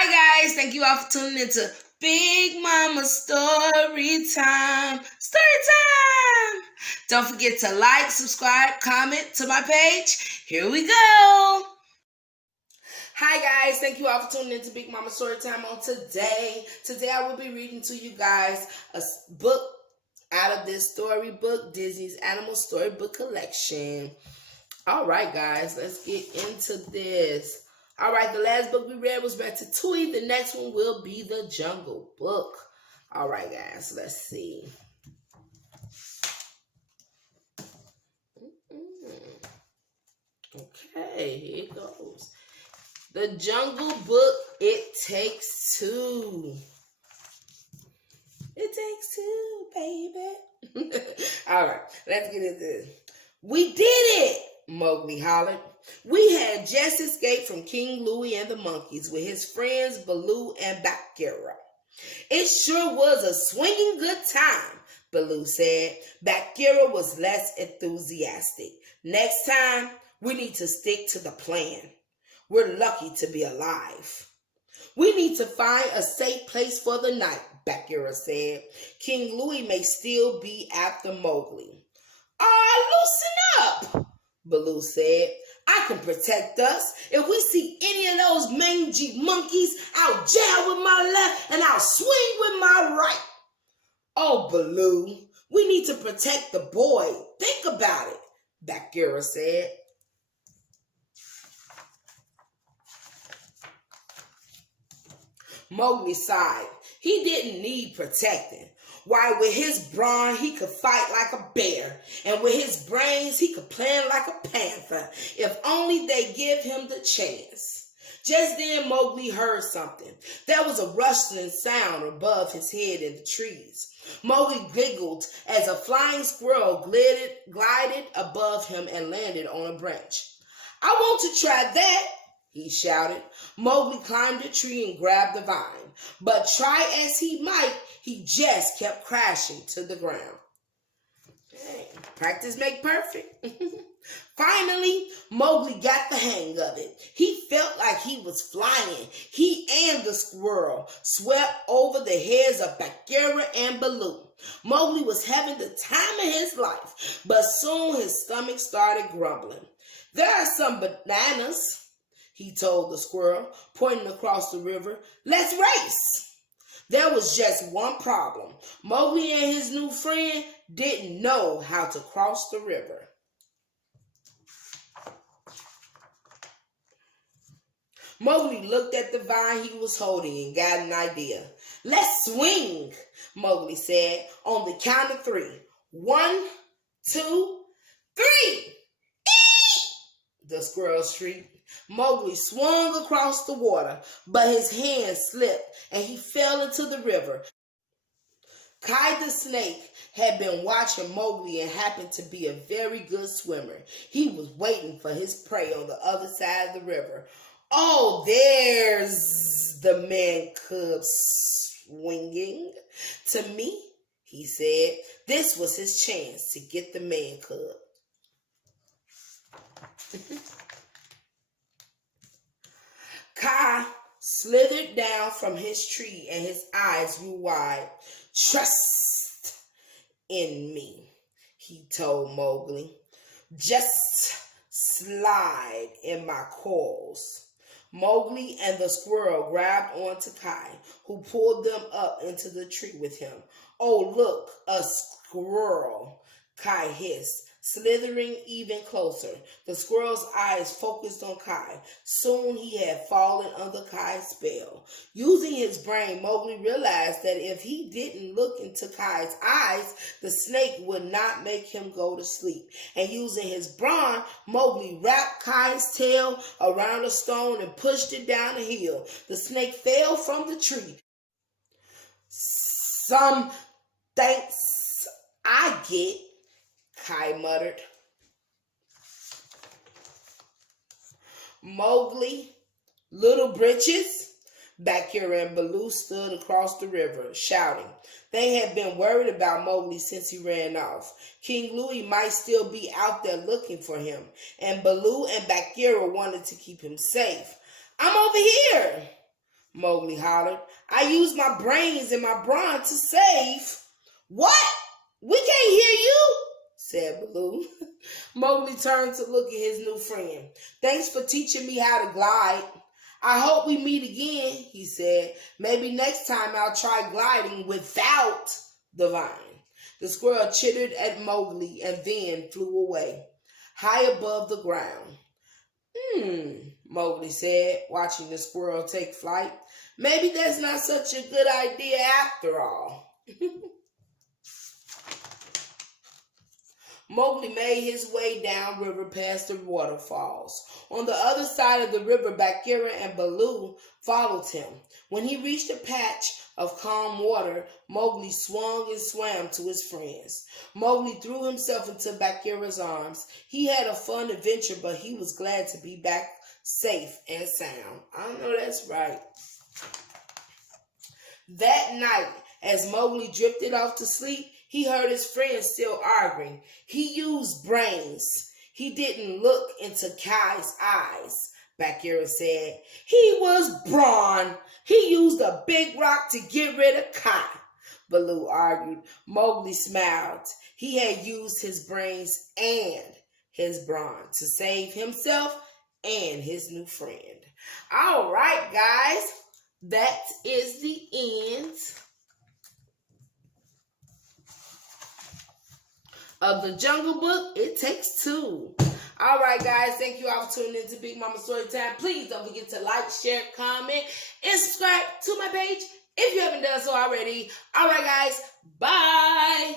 Hi guys, thank you all for tuning into Big Mama Story Time. Story Time! Don't forget to like, subscribe, comment to my page. Here we go. Hi guys, thank you all for tuning into Big Mama Story Time on today. Today I will be reading to you guys a book out of this Storybook, Disney's Animal Storybook collection. All right, guys, let's get into this. All right, the last book we read was Ratatouille. The next one will be The Jungle Book. All right, guys, let's see. Okay, here it goes. The Jungle Book, It Takes Two. It takes two, baby. All right, let's get into this. We did it, Mowgli hollered. We had just escaped from King Louie and the monkeys with his friends Baloo and Bagheera. It sure was a swinging good time, Baloo said. Bagheera was less enthusiastic. Next time, we need to stick to the plan. We're lucky to be alive. We need to find a safe place for the night, Bagheera said. King Louie may still be after Mowgli. Loosen up, Baloo said. I can protect us. If we see any of those mangy monkeys, I'll jab with my left and I'll swing with my right. Oh, Baloo, we need to protect the boy. Think about it, Bagheera said. Mowgli sighed. He didn't need protecting. Why, with his brawn, he could fight like a bear, and with his brains, he could plan like a panther, if only they give him the chance. Just then, Mowgli heard something. There was a rustling sound above his head in the trees. Mowgli giggled as a flying squirrel glided above him and landed on a branch. I want to try that, he shouted. Mowgli climbed a tree and grabbed the vine, but try as he might, he just kept crashing to the ground. Hey, practice make perfect. Finally, Mowgli got the hang of it. He felt like he was flying. He and the squirrel swept over the heads of Bagheera and Baloo. Mowgli was having the time of his life, but soon his stomach started grumbling. There are some bananas, he told the squirrel, pointing across the river. Let's race. There was just one problem. Mowgli and his new friend didn't know how to cross the river. Mowgli looked at the vine he was holding and got an idea. Let's swing, Mowgli said, on the count of three. 1, 2, 3. Eee! The squirrel shrieked. Mowgli swung across the water, but his hand slipped and he fell into the river. Kai the snake had been watching Mowgli and happened to be a very good swimmer. He was waiting for his prey on the other side of the river. Oh, there's the man cub swinging. To me, he said, this was his chance to get the man cub. Kai slithered down from his tree and his eyes grew wide. Trust in me, he told Mowgli. Just slide in my coils. Mowgli and the squirrel grabbed onto Kai, who pulled them up into the tree with him. Oh, look, a squirrel, Kai hissed, slithering even closer. The squirrel's eyes focused on Kai. Soon he had fallen under Kai's spell. Using his brain, Mowgli realized that if he didn't look into Kai's eyes, the snake would not make him go to sleep. And using his brawn, Mowgli wrapped Kai's tail around a stone and pushed it down the hill. The snake fell from the tree. Some thanks I get, Kai muttered. Mowgli, Little Britches, Bagheera and Baloo stood across the river, shouting. They had been worried about Mowgli since he ran off. King Louie might still be out there looking for him, and Baloo and Bagheera wanted to keep him safe. I'm over here, Mowgli hollered. I used my brains and my brawn to save. What? We can't hear you, said Baloo. Mowgli turned to look at his new friend. Thanks for teaching me how to glide. I hope we meet again, he said. Maybe next time I'll try gliding without the vine. The squirrel chittered at Mowgli and then flew away, high above the ground. Mowgli said, watching the squirrel take flight. Maybe that's not such a good idea after all. Mowgli made his way downriver past the waterfalls. On the other side of the river, Bagheera and Baloo followed him. When he reached a patch of calm water, Mowgli swung and swam to his friends. Mowgli threw himself into Bagheera's arms. He had a fun adventure, but he was glad to be back safe and sound. I know that's right. That night, as Mowgli drifted off to sleep, he heard his friends still arguing. He used brains. He didn't look into Kai's eyes, Bagheera said. He was brawn. He used a big rock to get rid of Kai, Baloo argued. Mowgli smiled. He had used his brains and his brawn to save himself and his new friend. All right, guys. That is the end of the Jungle Book. It Takes Two. All right, guys. Thank you all for tuning in to Big Mama Storytime. Please don't forget to like, share, comment, and subscribe to my page if you haven't done so already. All right, guys. Bye.